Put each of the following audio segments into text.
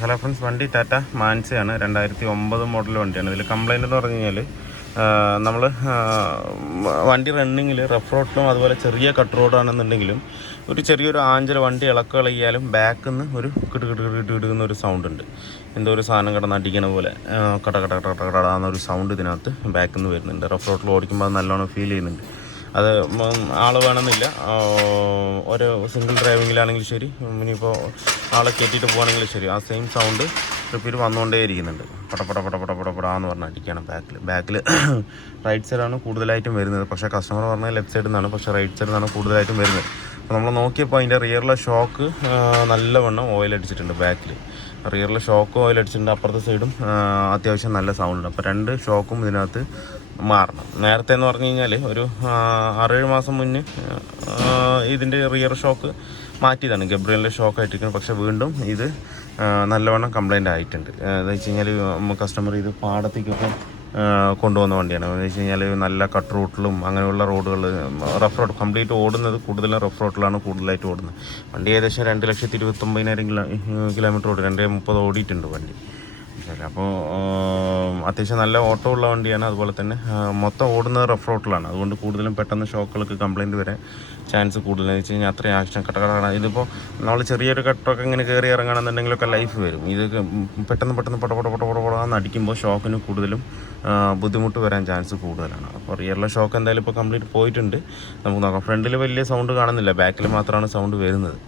Hello friends, വണ്ടി Tata മാൻസയാണ്. 2009 model വണ്ടിയാണ്. ഇതിൽ കംപ്ലൈൻ്റ് എന്ന് പറഞ്ഞു കഴിഞ്ഞാൽ നമ്മൾ വണ്ടി റണ്ണിങ്ങിൽ റഫ് റോഡിലും അതുപോലെ ചെറിയ കട്ട് റോഡാണെന്നുണ്ടെങ്കിലും ചെറിയൊരു ആഞ്ചൽ വണ്ടി ഇളക്കം കളയാലും ബാക്കിൽ നിന്ന് ഒരു കിടുകിടുന്ന ഒരു സൗണ്ട് ഉണ്ട്. എന്തോ ഒരു സാധനം കിടന്നടിക്കണ പോലെ കട കട കട കടാന്നൊരു സൗണ്ട് ഇതിനകത്ത് ബാക്കിൽ നിന്ന് വരുന്നുണ്ട്. റഫ് റോഡിൽ ഓടിക്കുമ്പോൾ അത് നല്ലോണം ഫീൽ ചെയ്യുന്നുണ്ട്. അത് ആൾ വേണമെന്നില്ല, ഒരു സിംഗിൾ ഡ്രൈവിങ്ങിലാണെങ്കിൽ ശരി, ഇനിയിപ്പോൾ ആളെ കയറ്റിയിട്ട് പോകുകയാണെങ്കിലും ശരി, ആ സെയിം സൗണ്ട് റിപ്പീറ്റ് വന്നുകൊണ്ടേ ഇരിക്കുന്നുണ്ട്. പടപടാന്ന് പറഞ്ഞാൽ അടിക്കുകയാണ് ബാക്കിൽ റൈറ്റ് സൈഡാണ് കൂടുതലായിട്ടും വരുന്നത്. പക്ഷേ കസ്റ്റമർ പറഞ്ഞാൽ ലെഫ്റ്റ് സൈഡിൽ നിന്നാണ്, പക്ഷേ റൈറ്റ് സൈഡിൽ നിന്നാണ് കൂടുതലായിട്ടും വരുന്നത്. അപ്പോൾ നമ്മൾ നോക്കിയപ്പോൾ അതിൻ്റെ റിയറിലെ ഷോക്ക് നല്ലവണ്ണം ഓയിൽ അടിച്ചിട്ടുണ്ട്. ബാക്കിൽ റിയറിലെ ഷോക്ക് ഓയിൽ അടിച്ചിട്ടുണ്ട്, അപ്പുറത്തെ സൈഡും അത്യാവശ്യം നല്ല സൗണ്ടുണ്ട്. അപ്പോൾ രണ്ട് ഷോക്കും ഇതിനകത്ത് മാറണം. നേരത്തെ എന്ന് പറഞ്ഞു കഴിഞ്ഞാൽ ഒരു 6-7 മാസം മുന്നേ ഇതിൻ്റെ റിയർ ഷോക്ക് മാറ്റിയതാണ്, ഗബ്രിയലിൻ്റെ ഷോക്ക് ആയിട്ടിരിക്കുന്നത്. പക്ഷേ വീണ്ടും ഇത് നല്ലവണ്ണം കംപ്ലൈൻ്റ് ആയിട്ടുണ്ട്. എന്താ വെച്ച് കഴിഞ്ഞാൽ കസ്റ്റമർ ഇത് പാടത്തേക്കൊക്കെ കൊണ്ടുപോകുന്ന വണ്ടിയാണ്. എന്ന് വെച്ച് കഴിഞ്ഞാൽ നല്ല കട്ട് റൂട്ടിലും അങ്ങനെയുള്ള റോഡുകൾ, റഫ് റോഡ് കംപ്ലീറ്റ് ഓടുന്നത് കൂടുതലും റഫ് റോഡിലാണ് കൂടുതലായിട്ട് ഓടുന്നത്. വണ്ടി ഏകദേശം 2,29,000 കിലോമീറ്റർ ഓടി, 2,30 ഓടിയിട്ടുണ്ട് വണ്ടി. അപ്പോൾ അത്യാവശ്യം നല്ല ഓട്ടോ ഉള്ള വണ്ടിയാണ്. അതുപോലെ തന്നെ മൊത്തം ഓടുന്നത് റഫ് റോഡിലാണ്. അതുകൊണ്ട് കൂടുതലും പെട്ടെന്ന് ഷോക്കുകൾക്ക് കംപ്ലയിൻറ്റ് വരാൻ ചാൻസ് കൂടുതലെന്ന് വെച്ച് കഴിഞ്ഞാൽ അത്രയും ആക്ഷൻ കടകട. ഇതിപ്പോൾ നമ്മൾ ചെറിയൊരു കട്ടൊക്കെ ഇങ്ങനെ കയറി ഇറങ്ങണമെന്നുണ്ടെങ്കിലൊക്കെ ലൈഫ് വരും. ഇത് പെട്ടെന്ന് പടപടാന്ന് അടിക്കുമ്പോൾ ഷോക്കിന് കൂടുതലും ബുദ്ധിമുട്ട് വരാൻ ചാൻസ് കൂടുതലാണ്. അപ്പോൾ റിയറിലെ ഷോക്ക് എന്തായാലും ഇപ്പോൾ കംപ്ലീറ്റ് പോയിട്ടുണ്ട്. നമുക്ക് നോക്കാം. ഫ്രണ്ടിൽ വലിയ സൗണ്ട് കാണുന്നില്ല, ബാക്കിൽ മാത്രമാണ് സൗണ്ട് വരുന്നത്.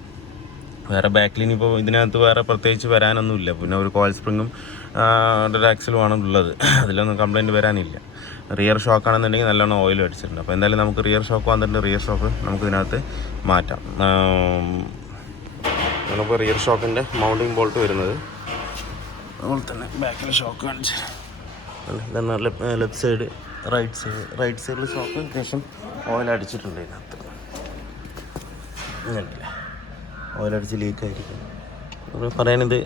വേറെ ബാക്കിൽ ഇനിയിപ്പോൾ ഇതിനകത്ത് വേറെ പ്രത്യേകിച്ച് വരാനൊന്നുമില്ല. പിന്നെ ഒരു കോയിൽ സ്പ്രിങ്ങും ആക്സിലുമാണ് ഉള്ളത്. അതിലൊന്നും കംപ്ലയിൻറ്റ് വരാനില്ല. റിയർ ഷോക്കാണെന്നുണ്ടെങ്കിൽ നല്ലോണം ഓയിൽ അടിച്ചിട്ടുണ്ട്. അപ്പോൾ എന്തായാലും നമുക്ക് റിയർ ഷോക്ക് വന്നിട്ടുണ്ട്. റിയർ ഷോക്ക് നമുക്ക് ഇതിനകത്ത് മാറ്റാം. നമുക്ക് റിയർ ഷോക്കിൻ്റെ മൗണ്ടിങ് ബോൾട്ട് വരുന്നത് അതുപോലെ തന്നെ ബാക്കിൽ ഷോക്ക് കാണിച്ചു. എന്നാൽ ലെഫ്റ്റ് സൈഡ് റൈറ്റ് സൈഡിൽ ഷോക്ക് അത്യാവശ്യം ഓയിൽ അടിച്ചിട്ടുണ്ട്. ഇതിനകത്ത് ഇങ്ങനെയല്ല, ഓയിലടിച്ച് ലീക്കായിരിക്കും. പറയാനിത്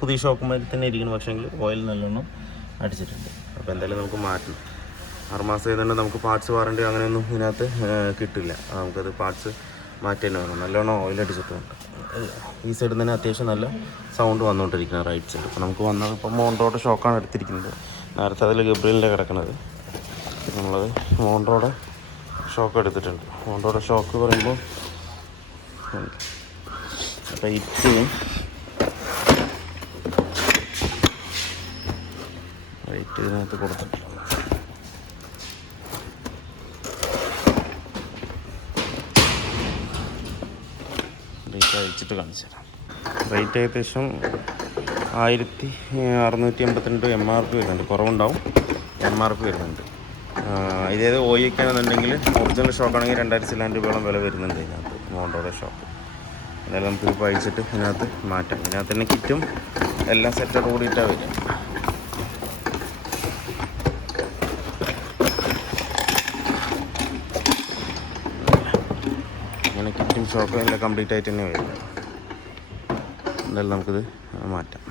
പുതിയ ഷോക്കുമാതിരി തന്നെ ഇരിക്കണം, പക്ഷേങ്കിൽ ഓയിൽ നല്ലോണം അടിച്ചിട്ടുണ്ട്. അപ്പോൾ എന്തായാലും നമുക്ക് മാറ്റണം. 6 മാസം ചെയ്തുകൊണ്ട് നമുക്ക് പാർട്സ് വാറണ്ടി അങ്ങനെയൊന്നും ഇതിനകത്ത് കിട്ടില്ല. നമുക്കത് പാർട്സ് മാറ്റി തന്നെ വേണം. നല്ലോണം ഓയിൽ അടിച്ചിട്ടുണ്ട്. ഈ സൈഡിൽ തന്നെ അത്യാവശ്യം നല്ല സൗണ്ട് വന്നുകൊണ്ടിരിക്കുന്നത് റൈറ്റ് സൈഡ്. അപ്പോൾ നമുക്ക് വന്നത് ഇപ്പം മോണ്ടോയുടെ ഷോക്കാണ് എടുത്തിരിക്കുന്നത്. നേരത്തെ അതിൽ ഗബ്രിയലിൻ്റെ കിടക്കുന്നത്, നമ്മളത് മോണ്ടോയുടെ ഷോക്ക് എടുത്തിട്ടുണ്ട്. മോണ്ടോയുടെ ഷോക്ക് പറയുമ്പോൾ റൈറ്റ് ഇതിനകത്ത് കൊടുത്തിട്ടില്ല. റേറ്റ് അയച്ചിട്ട് കാണിച്ചു തരാം. റേറ്റ് ഏകദേശം 1,682 MRP വരുന്നുണ്ട്. കുറവുണ്ടാവും, MRP വരുന്നുണ്ട്. ഇതേത് ഓയിക്കാണെന്നുണ്ടെങ്കിൽ ഒറിജിനൽ ഷോക്കാണെങ്കിൽ 2,000 രൂപയോളം വില വരുന്നുണ്ട് ഇതിനകത്ത്, മോണ്ടോയുടെ ഷോക്ക്. എന്തായാലും നമുക്ക് ഇപ്പോൾ അയച്ചിട്ട് ഇതിനകത്ത് മാറ്റാം. ഇതിനകത്ത് തന്നെ കിറ്റും എല്ലാം സെറ്റോട് കൂടിയിട്ടാണ് വരിക. അങ്ങനെ കിറ്റും ഷോക്കും എല്ലാം കംപ്ലീറ്റ് ആയിട്ട് തന്നെ വരിക. എന്തായാലും നമുക്കിത് മാറ്റാം.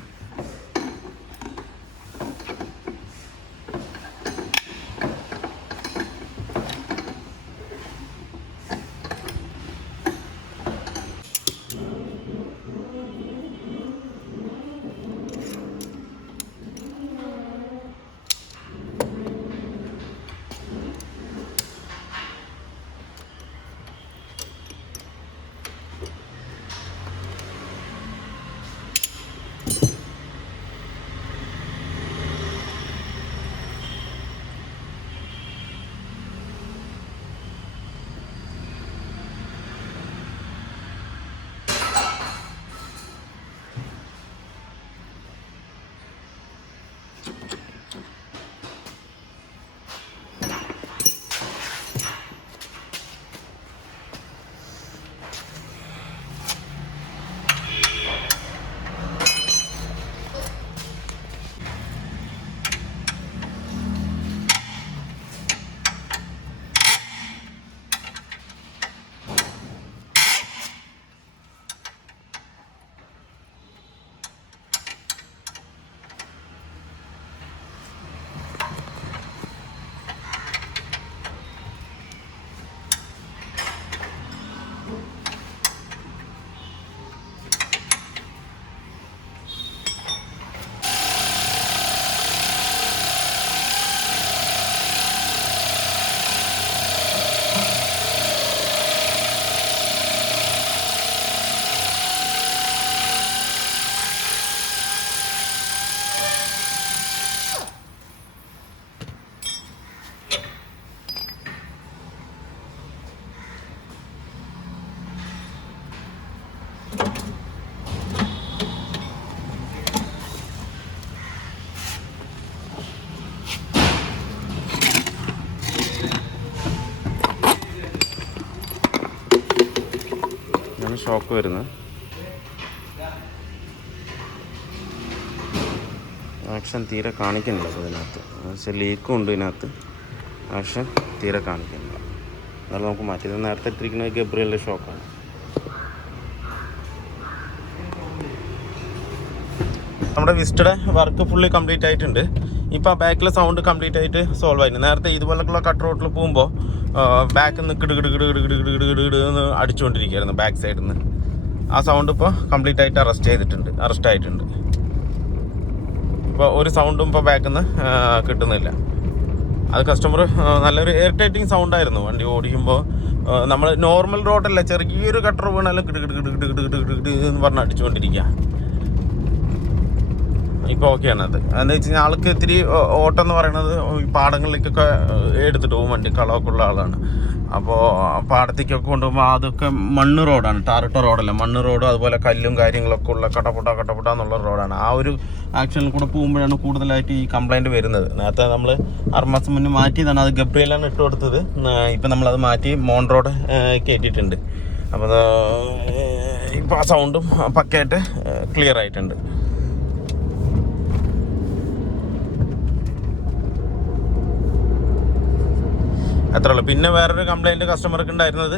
ഷോക്ക് വരുന്നത്. ആക്ഷൻ തീരെ കാണിക്കുന്നില്ല ഇതിനകത്ത്. പക്ഷേ ലീക്കും ഉണ്ട് ഇതിനകത്ത്, ആക്ഷൻ തീരെ കാണിക്കുന്നില്ല. എന്നാലും നമുക്ക് മാറ്റി. ഇത് നേരത്തെ ഇട്ടിരിക്കുന്നത് ഗബ്രിയലിൻ്റെ ഷോക്കാണ്. നമ്മുടെ വിസ്റ്റയുടെ വർക്ക് ഫുള്ളി കംപ്ലീറ്റ് ആയിട്ടുണ്ട്. ഇപ്പോൾ ആ ബാക്കിലെ സൗണ്ട് കംപ്ലീറ്റ് ആയിട്ട് സോൾവ് ആയിരുന്നു. നേരത്തെ ഇതുപോലുള്ള കട്ട് റോട്ടിൽ പോകുമ്പോൾ ബാക്കിൽ നിന്ന് കിടുകിടുകിടുകിടുകിടുകിടുകിടുകിടുന്ന് അടിച്ചുകൊണ്ടിരിക്കുകയായിരുന്നു ബാക്ക് സൈഡിൽ നിന്ന്. ആ സൗണ്ട് ഇപ്പോൾ കംപ്ലീറ്റ് ആയിട്ട് അറസ്റ്റ് ആയിട്ടുണ്ട്. ഇപ്പോൾ ഒരു സൗണ്ടും ഇപ്പോൾ ബാക്കിൽ നിന്ന് കിട്ടുന്നില്ല. അത് കസ്റ്റമർ നല്ലൊരു ഇറിറ്റേറ്റിംഗ് സൗണ്ടായിരുന്നു വണ്ടി ഓടിക്കുമ്പോൾ. നമ്മൾ നോർമൽ റോഡല്ല, ചെറിയൊരു കട്ടർ വീണാലും കിടുകിടുകിടുകിടുകിടുകിടുകിട് എന്ന് പറഞ്ഞ് അടിച്ചുകൊണ്ടിരിക്കുക. ഇപ്പോൾ ഓക്കെയാണ്. അത് എന്താ വെച്ച് കഴിഞ്ഞാൽ ആൾക്ക് ഇത്തിരി ഓട്ടം എന്ന് പറയുന്നത് ഈ പാടങ്ങളിലേക്കൊക്കെ എടുത്തിട്ട് പോകും. വണ്ടി കളമൊക്കെ ഉള്ള ആളാണ്. അപ്പോൾ പാടത്തേക്കൊക്കെ കൊണ്ടുപോകുമ്പോൾ അതൊക്കെ മണ്ണ് റോഡാണ്, ടാറിട്ട റോഡല്ല, മണ്ണ് റോഡ്. അതുപോലെ കല്ലും കാര്യങ്ങളൊക്കെ ഉള്ള കട്ടപ്പുട്ട എന്നുള്ള റോഡാണ്. ആ ഒരു ആക്ഷനിൽ കൂടെ പോകുമ്പോഴാണ് കൂടുതലായിട്ട് ഈ കംപ്ലൈൻറ്റ് വരുന്നത്. നേരത്തെ നമ്മൾ 6 മാസം മുന്നേ മാറ്റിയതാണ്. അത് ഗബ്രിയലാണ് ഇട്ട് കൊടുത്തത്. ഇപ്പം നമ്മളത് മാറ്റി മോൺ റോഡ് കയറ്റിയിട്ടുണ്ട്. അപ്പോൾ ഇപ്പോൾ ആ സൗണ്ടും പക്കയായിട്ട് ക്ലിയർ ആയിട്ടുണ്ട്. അത്രേ ഉള്ളൂ. പിന്നെ വേറൊരു കംപ്ലൈൻറ്റ് കസ്റ്റമർക്ക് ഉണ്ടായിരുന്നത്,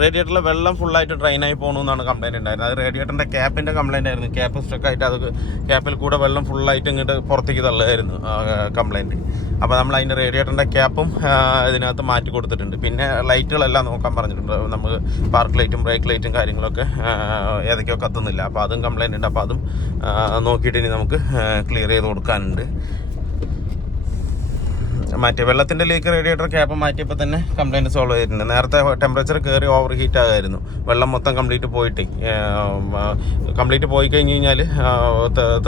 റേഡിയേറ്ററിലെ വെള്ളം ഫുള്ളായിട്ട് ഡ്രെയിനായി പോകണമെന്നാണ് കംപ്ലൈൻറ്റ് ഉണ്ടായിരുന്നത്. അത് റേഡിയേറ്ററിൻ്റെ ക്യാപ്പിൻ്റെ കംപ്ലൈൻ്റ് ആയിരുന്നു. ക്യാപ്പ് സ്റ്റക്കായിട്ട് അത് ക്യാപ്പിൽ കൂടെ വെള്ളം ഫുള്ളായിട്ട് ഇങ്ങോട്ട് പുറത്തേക്ക് തള്ളുമായിരുന്നു കംപ്ലൈൻറ്റ്. അപ്പോൾ നമ്മൾ അതിൻ്റെ റേഡിയേറ്ററിൻ്റെ ക്യാപ്പും ഇതിനകത്ത് മാറ്റി കൊടുത്തിട്ടുണ്ട്. പിന്നെ ലൈറ്റുകളെല്ലാം നോക്കാൻ പറഞ്ഞിട്ടുണ്ട്. നമുക്ക് പാർക്ക് ലൈറ്റും ബ്രേക്ക് ലൈറ്റും കാര്യങ്ങളൊക്കെ ഏതൊക്കെയോ കത്തുന്നില്ല. അപ്പോൾ അതും കംപ്ലൈൻറ്റ് ഉണ്ട്. അപ്പോൾ അതും നോക്കിയിട്ട് ഇനി നമുക്ക് ക്ലിയർ ചെയ്ത് കൊടുക്കാനുണ്ട്. മാറ്റി വെള്ളത്തിൻ്റെ ലീക്ക് റേഡിയേറ്റർ ക്യാപ്പ് മാറ്റിയപ്പോൾ തന്നെ കംപ്ലൈൻറ്റ് സോൾവ് ചെയ്തിട്ടുണ്ട്. നേരത്തെ ടെമ്പറേച്ചർ കയറി ഓവർ ഹീറ്റ് ആകായിരുന്നു. വെള്ളം മൊത്തം കംപ്ലീറ്റ് പോയി കഴിഞ്ഞ് കഴിഞ്ഞാൽ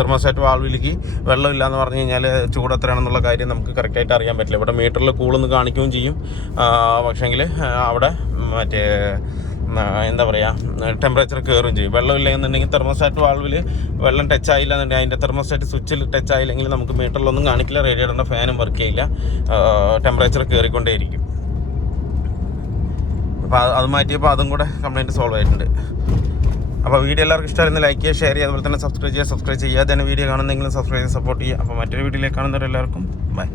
തെർമോസ്റ്റാറ്റ് വാൾവിലേക്ക് വെള്ളം ഇല്ലയെന്ന് പറഞ്ഞു കഴിഞ്ഞാൽ ചൂട് എത്രയാണെന്നുള്ള കാര്യം നമുക്ക് കറക്റ്റായിട്ട് അറിയാൻ പറ്റില്ല. ഇവിടെ മീറ്ററിൽ കൂളെന്ന് കാണിക്കുകയും ചെയ്യും. പക്ഷേങ്കിൽ അവിടെ മറ്റേ എന്താ പറയുക, ടെമ്പറേച്ചർ കയറുകയും ചെയ്യും. വെള്ളം ഇല്ലെന്നുണ്ടെങ്കിൽ തെർമോസ്റ്റാറ്റ് വാൾവിൽ വെള്ളം ടച്ച് ആയില്ല എന്നുണ്ടെങ്കിൽ അതിൻ്റെ തെർമോസ്റ്റാറ്റ് സ്വിച്ചിൽ ടച്ച് ആയില്ലെങ്കിൽ നമുക്ക് മീറ്ററിലൊന്നും കാണിക്കില്ല. റേഡിയേറ്ററിൻ്റെ ഫാനും വർക്ക് ചെയ്യില്ല. ടെമ്പറേച്ചർ കയറിക്കൊണ്ടേയിരിക്കും. അപ്പോൾ അത് മാറ്റിയപ്പോൾ അതും കൂടെ കംപ്ലൈൻറ്റ് സോൾവ് ആയിട്ടുണ്ട്. അപ്പോൾ വീഡിയോ എല്ലാവർക്കും ഇഷ്ടമായിരുന്നു ലൈക്ക് ചെയ്യുക, ഷെയർ ചെയ്യുക, അതുപോലെ തന്നെ സബ്സ്ക്രൈബ് ചെയ്യുക. സബ്സ്ക്രൈബ് ചെയ്യാതെ തന്നെ വീഡിയോ കാണുന്നെങ്കിലും സബ്സ്ക്രൈബ് ചെയ്ത് സപ്പോർട്ട് ചെയ്യുക. അപ്പോൾ മറ്റൊരു വീഡിയോയിലേക്ക് കാണുന്നവരെല്ലാവർക്കും ബൈ.